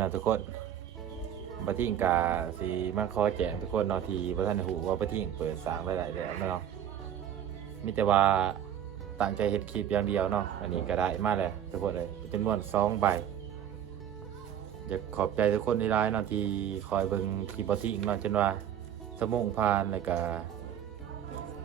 น้องทุกคนปะทิงกาสีมาขอแจ้งทุกคนเนาะที่บ่ทันได้ฮู้ว่าปะทิงเปิดสร้างหลายๆแล้วเนาะมีแต่ว่าตั้งใจเฮ็ดคลิปอย่างเดียวเนาะอันนี้ก็ได้มาแล้วทุกคนเลยจำนวน2 ใบอยากขอบใจทุกคนที่ร้ายเนาะที่คอยเบิ่งคลิปปะทิงเนาะจนว่าสมองผ่านแล้วก็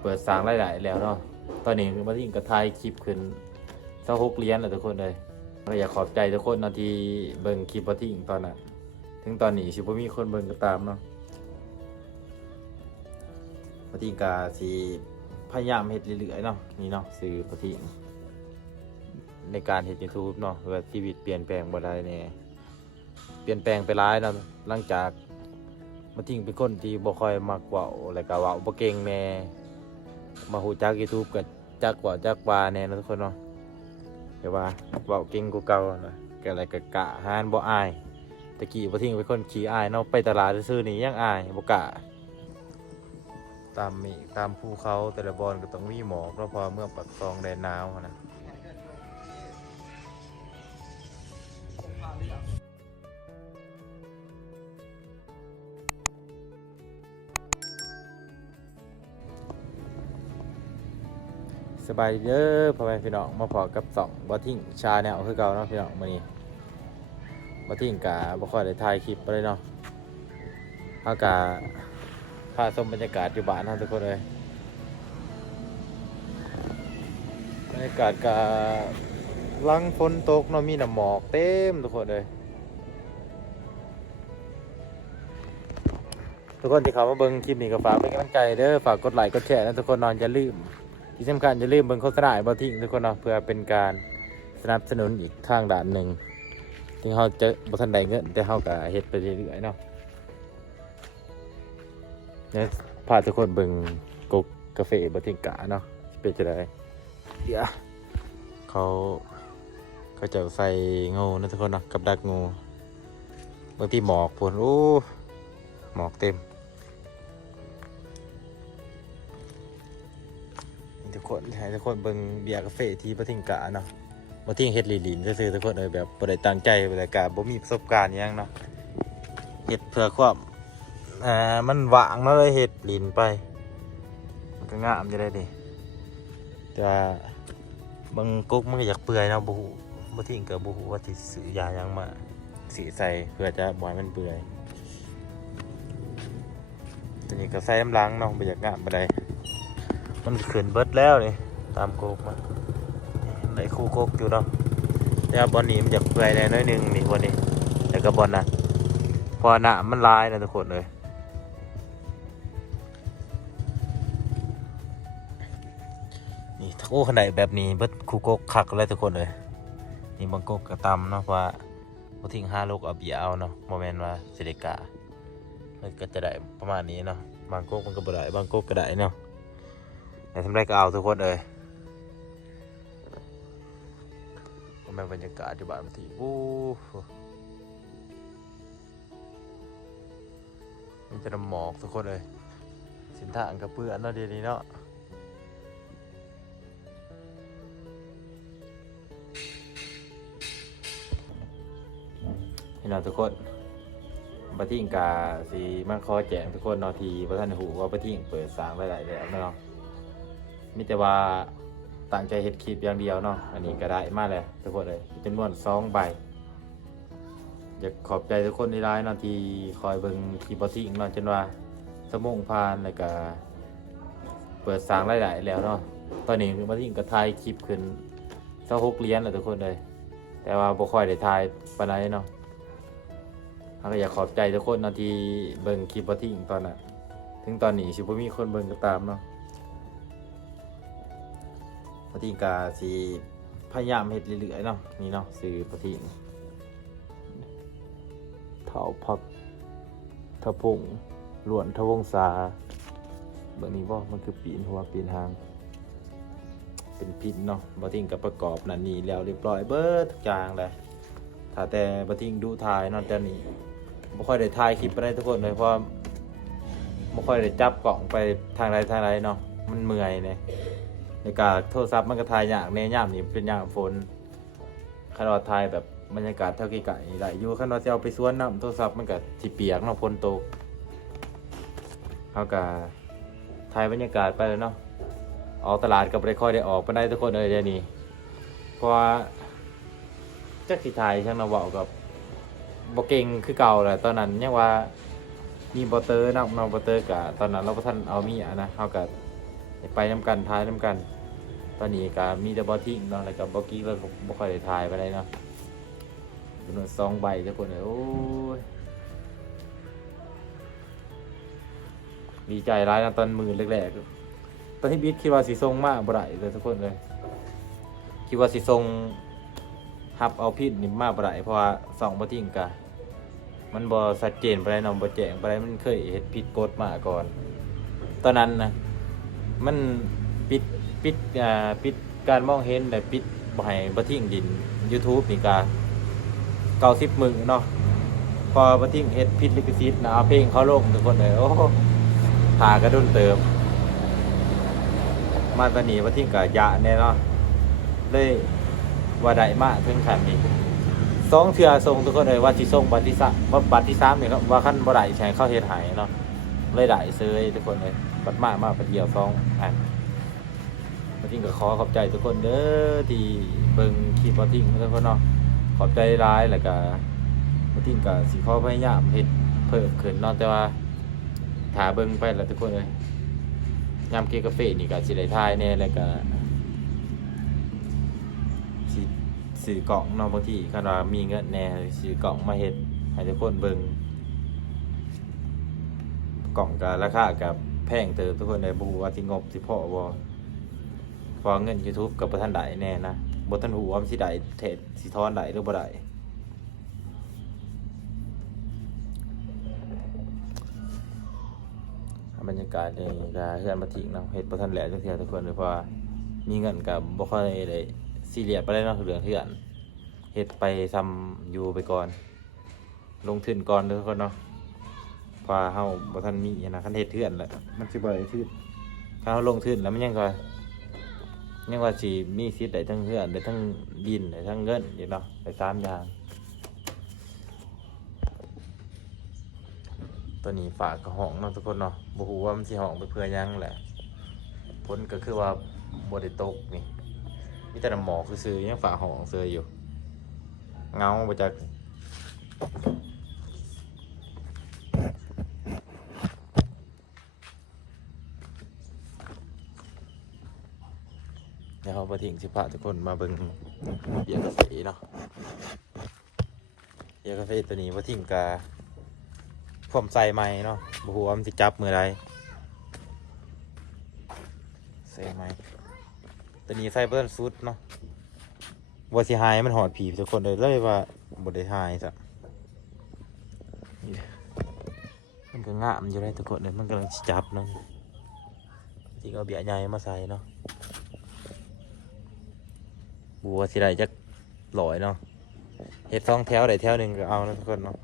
เปิดสร้างหลายๆแล้วเนาะตอนนี้ปะทิงก็ถ่ายคลิปขึ้น26 เหรียญแล้วทุกคนเลยก็อยากขอบใจทุกคนเนาะที่เบิ่งคลิปปะทิงตอนนั้นถึงตอนนี้สิบ่มีคนเบิ่งก็ตามเนาะปะทิงกาสิพยายามเฮ็ดเรื่อยๆเนาะนี่เนาะสื่อปะทิงในการเฮ็ด YouTube เนาะเพื่อชีวิตเปลี่ยนแปลงบ่ได้แน่เปลี่ยนแปลงไปหลายเนาะหลังจากปะทิงเป็นคนที่บ่ค่อยมักเว้าแล้วก็เว้าบ่เก่งแน่มาฮู้จัก YouTube ก็จักเว้าจักว่าแน่เนาะทุกคนเนาะแต่ว่าเว้าเก่งกว่าเก่าเนาะก็อะไรก็กะหานบ่อายตะกี้ปะทิงเป็นคนขี้อายเนาะไปตลาดซื้อๆนี่ยังอายบ่กล้าตามมีตามภูเขาแต่ละบอนก็ต้องมีหมอกเนาะพอเมื่อปักซองแดนหนาวนะสบายดีเด้อพ่อแม่พี่น้องมาพอกับ2บ่ทิ้งชาแนวคือเก่าเนาะพี่น้องมื้อนี้บ่ทิ้งกะบ่ค่อยได้ถ่ายคลิปเลยเนาะเฮากะพาชมบรรยากาศอยู่บ้านเฮาทุกคนเลยบรรยากาศกะหลังฝนตกเนาะมีน้ำหมอกเต็มทุกคนเลยทุกคนที่เข้ามาเบิ่งคลิปนี้ก็ฝากเป็นกำลังใจเด้อฝากกดไลค์กดแชร์นะทุกคนนอนอย่าลืมที่สำคัญอย่าลืมเบิ่งโฆษณาให้บ่ทิ้งทุกคนเนาะเพื่อเป็นการสนับสนุนอีกทางด้านหนึ่งถึงเฮาจะบ่ทันได้เงินแต่เฮาก็เฮ็ดไปเรื่อยๆเนาะเนี่ยพาทุกคนเบิ่งกกกาแฟบ่ทิ้งกะเนาะเป็นจังได๋เดี๋ยวเขาจะใส่งูนะทุกคนเนาะกับดักงูบางทีหมอกพุ่นโอ้หมอกเต็มทุกคนให้ทุกคนเบิ่งเบียร์กาแฟที่บ่ทิ้งกะเนาะบ่ทิ้งเฮ็ดลีนๆซื่อๆทุกคนเลยแบบบ่ได้ตั้งใจบ่ได้กะบ่มีประสบการณ์อิหยังเนาะเฮ็ดเพื่อความมันว่างเนาะเลยเฮ็ดลีนไปมันก็งามจะได้ดิแต่บางกุ๊กมันก็อยากเปื่อยเนาะบ่ทิ้งก็บ่ฮู้ว่าสิซื้อยาหยังมาสิใส่เพื่อจะบ่ให้มันเปื่อยตัวนี้ก็ใส่น้ำล้างเนาะบ่อยากงามบ่ได้มันขึ้นเบิดแล้วนี่ตามกุ๊กมาได้คู่กุ๊กอยู่เนาะแต่บอลนี้มันอยากเปื่อยแน่น้อยนึงนี่วันนี้แต่ก็บอลน่ะพอหน้ามันลายนะทุกคนเลยนี่ถ้าโอ้ขนาดแบบนี้เบิดคู่กุ๊กคักเลยทุกคนเลยนี่บางกุ๊กกระตำเนาะว่าพอทิ้ง5 ลูกเอาเบียร์เอาเนาะโมเมนต์ว่าเสด็จกามันก็จะได้ประมาณนี้เนาะบางกุ๊กมันก็บ่ได้บางกุ๊กก็ได้เนาะแต่ทำไรก็เอาทุกคนเลยก็แม่บรรยากาศอยู่บ้านที่โอ้มีแต่น้ำหมอกทุกคนเลยสินทางกับเพื่อนเนาะเดี๋ยวนี้เนาะพี่น้องทุกคนปะทิงกาสีมาขอแจ้งทุกคนเนาะที่บ่ทันได้ฮู้ว่าปะทิงเปิดสร้างหลายๆแล้วเนาะมีแต่ว่าตั้งใจเฮ็ดคลิปอย่างเดียวเนาะอันนี้ก็ได้มาแล้วทุกคนเลยจำนวน2 ใบอยากขอบใจทุกคนที่ร้ายเนาะที่คอยเบิ่งคลิปปะทิงเนาะจนว่าสมองผ่านแล้วก็เปิดสร้างหลายๆแล้วเนาะตอนนี้ปะทิงก็ถ่ายคลิปขึ้น26 เหรียญแล้วทุกคนเลยแต่ว่าบ่ค่อยได้ถ่ายปานใดเนาะก็อยากขอบใจทุกคนเนาะที่เบิ่งคลิปปะทิงตอนน่ะถึงตอนนี้สิบ่มีคนเบิ่งก็ตามเนาะปะทิงกาสิพยายามเฮ็ดเรื่อยๆเนาะนี่เนาะสื่อปะทิงเถาพักทะพงล้วนทะวงศาเบิ่งนี้บ่มันคือปีนหัวปีนหางเป็นพินเนาะปะทิงก็ประกอบนั่นนี่แล้วเรียบร้อยเบิดทุกอย่างเลยถ้าแต่ปะทิงดูถ่ายเนาะแต่นี่บ่ค่อยได้ถ่ายคลิปไปได้ทุกคนเลยเพราะบ่ค่อยได้จับกล่องไปทางใดทางใดเนาะมันเมื่อยเนี่ยในการโทรศัพท์มันก็ถ่ายยากในยามนี้เป็นยามฝนคันว่าถ่ายแบบ บรรยากาศเท่าไกลๆได้อยู่คันว่าจะเอาไปสวนน้ำโทรศัพท์มันก็สิเปียกเนาะฝนตกเขาก็ถ่ายบรรยากาศไปแล้วเนาะออกตลาดกับบ่ได้ค่อยได้ออกปานใดทุกคนเดี๋ยวนี้เพราะว่าจักสิถ่ายช่างเนาะเว้ากับบ่เก่งคือเก่าแหละตอนนั้นยังว่ามีบ่เตอร์นำน้องบ่เตอร์ก็ตอนนั้นเราบ่ทันเอามีอะนะเฮาก็ไปนํกันถ่ายนํกันตอนนี้ก็มีแต่บ่ทิ้งเนาะแล้วก็บ่กี้แล้วก็บ่ค่อยได้ถ่ายปานใดเนาะจำนวน2ใบทุกคนโอ้ยดีใจหลายนะตอนมือแรกๆตอนที่บิ๊กคิดว่าสิส่งมาบ่ได้เลยทุกคนเลยคิดว่าสิส่งรับเอาผิดนี่มาบ่ได้เพราะว่า2บ่ทิ้งก็มันบ่ชัดเจนปานใดเนาะบ่แจ้งปานใดมันเคยเฮ็ดผิดกฎมาก่อนตอนนั้นนะมันปิดการมองเห็นและปิดบ่ให้บ่ทิ้งดิน YouTube นี่ก็90 มื้อเนาะพอบ่ทิ้งเฮ็ดผิดลิขสิทธิ์นะเอาเพลงเขาลงทุกคนเลยโอ้หากระดุนเติมมาตอนนี้บ่ทิ้งก็ยะแน่เนาะเลยว่าได้มาถึงขั้นนี้2เทื่อส่งทุกคนเลยว่าสิส่งบัตรที่3ว่าบัตรที่3นี่ครับว่าคันบ่ได้ใช้เขาเฮ็ดให้เนาะเลยได้เซยทุกคนเลยบัดมาบัดเดียว2อันบ่ทิ้งก็ขอขอบใจทุกคนเด้อที่เบิ่งคลิปบ่ทิ้งทุกคนเนาะขอบใจหลายแล้วก็บ่ทิ้งก็สิขอพยายามเฮ็ดเพิ่มขึ้นเนาะแต่ว่าถ้าเบิ่งไปแล้วทุกคนเลยยามเก็บกาแฟนี่ก็สิได้ถ่ายแน่แล้วก็สิซื้อกล่องเนาะบางทีคันว่ามีเงินแน่ซื้อกล่องมาเฮ็ดให้ทุกคนเบิ่งกล่องก็ราคาก็แพงเติบทุกคนเลยบ่ฮู้ว่าสิงบสิพอบ่เพราะเงิน YouTube ก็บ่ทันได้แน่นะบ่ทันฮู้ว่ามันสิได้เทรดสิถอนได้หรือบ่ได้บรรยากาศนี่ก็เฮือนบ่ทิ้งเนาะเฮ็ดบ่ทันแล้วจักเทื่อทุกคนเลยเพราะว่ามีเงินก็บ่ค่อยได้ซีเรียสปานใดเนาะเรื่องเฮือนเฮ็ดไปซ้ำอยู่ไปก่อนลงทุนก่อนเด้อทุกคนเนาะเพราะว่าเฮาบ่ทันมีนะคันเฮ็ดเฮือนแล้วมันสิบ่ได้ทุนถ้าเฮาลงทุนแล้วมันยังว่าสิมีสิทธิ์ได้ทั้งเฮือนได้ทั้งดินได้ทั้งเงินอยู่เนาะได้3อย่างตัวนี้ฝากกระห้องเนาะทุกคนเนาะบ่ฮู้ว่ามันสิห้องไปเพื่อหยังแหละผลก็คือว่าบ่ได้ตกนี่มีแต่น้ำหมอกซื่อๆยังฝากห้องเสื้ออยู่เงาบ่จักเดี๋ยวเฮาบ่ทิ้งสิพาทุกคนมาเบิ่งเบียร์กาแฟเนาะเบียร์กาแฟตัวนี้บ่ทิ้งกะผมใส่ใหม่เนาะบ่ฮู้ว่ามันสิจับมื้อใดใส่ใหม่ตัวนี้ใส่เบิ่นสุดเนาะบ่สิหายมันหอดผีทุกคนเลยว่าบ่ได้หายจ้ะมันก็งามอยู่ได้ทุกคนเลยมันกำลังสิจับเนาะที่เอาเบียร์ใหญ่มาใส่เนาะบัวสิได้จัก100เนาะเฮ็ด2แถวได้แถวหนึงก็เอาแล้วทุกคนเนาะ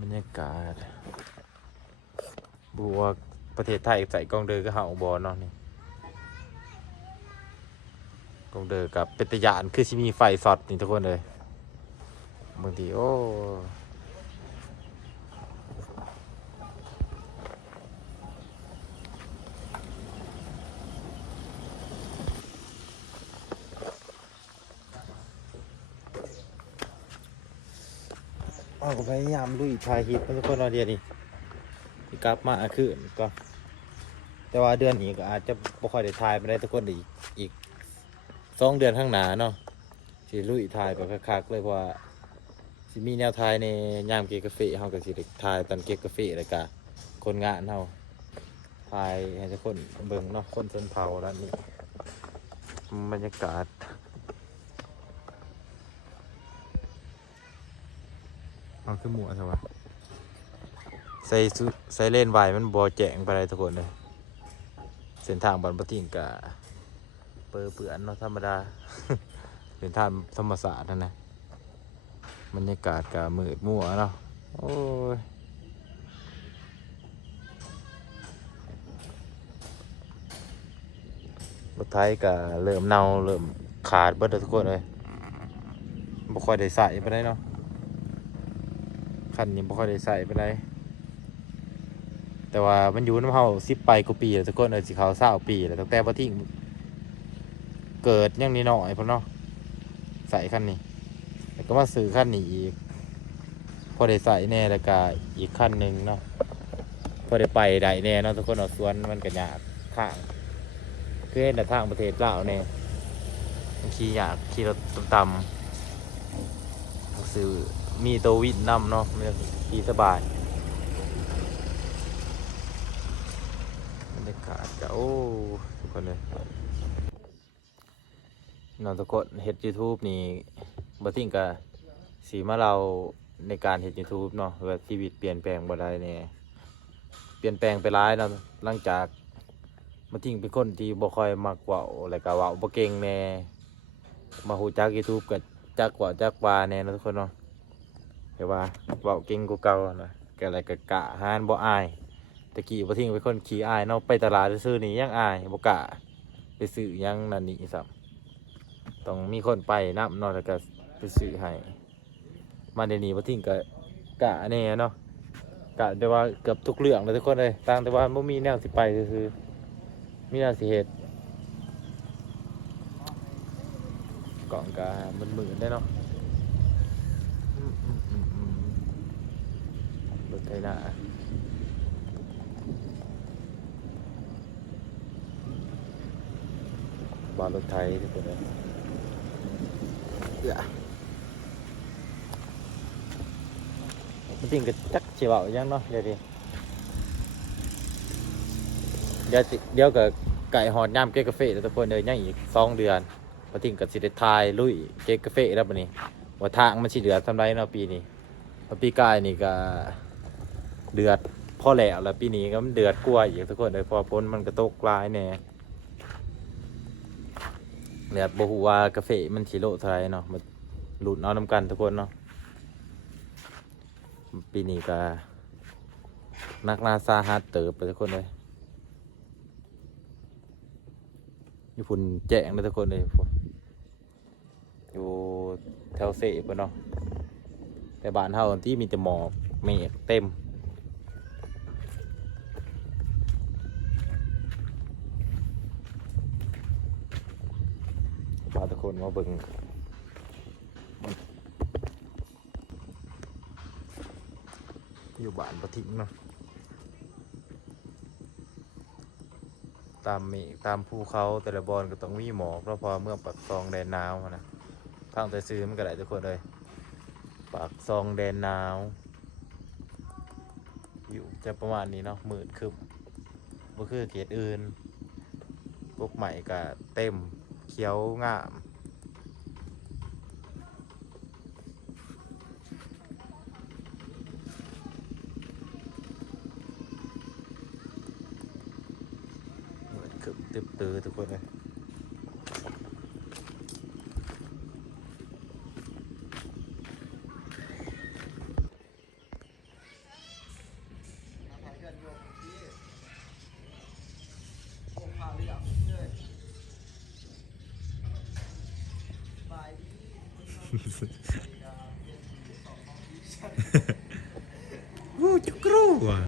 บรรยากาศบัวประเทศไทยใส่กองเดอก็เฮาบ่เนาะนี่กองเดอกับเป็นตะยานคือสิมีไฟสอดนี่ทุกคนเลยบางทีโอ้ก็พยายามลุยถ่ายคลิปทุกคนเนาะเดี๋ยวนี้กลับมาคืนก็แต่ว่าเดือนนี้ก็อาจจะบ่ค่อยได้ถ่ายไปได้ทุกคนอีก2 เดือนข้างหน้าเนาะสิลุยถ่ายไปคักๆเลยเพราะว่าสิมีแนวถ่ายในยามเก็บกาแฟเฮาก็สิได้ถ่ายตอนเก็บกาแฟแล้วก็คนงานเฮาถ่ายให้ทุกคนเบิ่งเนาะคนชนเผ่าด้านนี้บรรยากาศเอาขึ้นหมู่ซะวะใส่เลนส์ไว้มันบ่แจ้งไปได้ทุกคนเลยเส้นทางบ้านบ่ทิ้งก็เปื้อนเนาะธรรมดา เป็นทางธรรมศาสตร์นั่นนะบรรยากาศก็มืดมัวเนาะโอ้ยรถไถก็เริ่มเน่าเริ่ม ขาดเบิดเลยทุกคนเลยบ่ค่อยได้ใส่ไปได้เนาะคันนี้บ่ค่อยได้ใส่ไปได้แต่ว่ามันอยู่น้ำเฮา10 ไปกว่าปีแล้วทุกคนเลยสิเขา20 ปีแล้วตั้งแต่บ่ทิ้งเกิดยังนิดหน่อยพุ่นเนาะใส่คันนี้แล้วก็มาซื้อคันนี้อีกพอได้ใส่แน่แล้วก็อีกคันหนึงเนาะพอได้ไปได้แน่เนาะทุกคนเอาสวนมันก็ยากทางคือเห็นแต่ทางประเทศลาวแน่บางทีอยากขี่รถต่ำๆซื้อมีตัววินนำเนาะมันขี่สบายบรรยากาศก็โอ้ทุกคนเลยเนาะทุกคนเฮ็ด YouTube นี่บ่ทิ้งก็สีมาเราในการเฮ็ด YouTube เนาะว่าชีวิตเปลี่ยนแปลงบ่ได้แน่เปลี่ยนแปลงไปหลายเนาะหลังจากมาทิ้งเป็นคนที่บ่ค่อยมักเว้าแล้วก็เว้าบ่เก่งแน่มาฮู้จัก YouTube ก็จักเว้าจักว่าแน่เนาะทุกคนเนาะแต่ว่าเว้าเก่งกว่าเก่านะก็อะไรก็กะหานบ่อายตะกี้บ่ทิ้งเป็นคนขี้อายเนาะไปตลาดซื้อนี่ยังอายบ่กล้าไปซื้อยังนั่นนี่ซ้ำต้องมีคนไปนำเนาะแล้วก็ไปซื้อให้มาเดี๋ยวนี้บ่ทิ้งก็กะแน่เนาะกะแต่ว่าเกือบทุกเรื่องเลยทุกคนเลยต่างแต่ว่าบ่มีแนวสิไปคือมีแนวสิเฮ็ดกล่องก็มึนๆได้เนาะรถไถนาบ้านรถไถทุกคนเลยจริงก็จักสิเว้าหยังเนาะเดี๋ยวดิเดี๋ยวก็ไก่หอดยามเก็บกาแฟแล้วทุกคนเลยยังอีก2 เดือนพอทิ้งก็สิได้ทายลุยเก็บกาแฟแล้วบัดนี้ว่าทางมันสิเดือดซำใดเนาะปีนี้ปีกายนี่ก็เดือดพอแล้วปีนี้ก็มันเดือดกว่าอีกทุกคนเลยพอฝนมันก็ตกหลายแน่เดือดบ่ฮู้ว่ากาแฟมันสิโลเท่าไหร่เนาะมันหลุดเอานำกันทุกคนเนาะปีนี้ก็นักนาซาฮัดเติบไปทุกคนเลยอยู่ฝุ่นแจ้งเลยทุกคนเลยอยู่แถวเสพเนาะแต่บ้านเฮาที่มีแต่หมอกเมฆเต็มพาทุกคนมาเบิ่งอยู่บ้านปะทิ้งเนาะตามเมฆตามภูเขาแต่ละบอนก็ต้องมีหมอกเพราะพอเมื่อปักซองแดนหนาวนะทางแต่ซื้อมันก็ได้ทุกคนเลยปักซองแดนหนาวอยู่จะประมาณนี้เนาะมืดคึบก็คือเขตอื่นพวกใหม่ก็เต็มเขียวงามมืดคึบตึบตือทุกคนเลยโอ้จุกรูว่ะ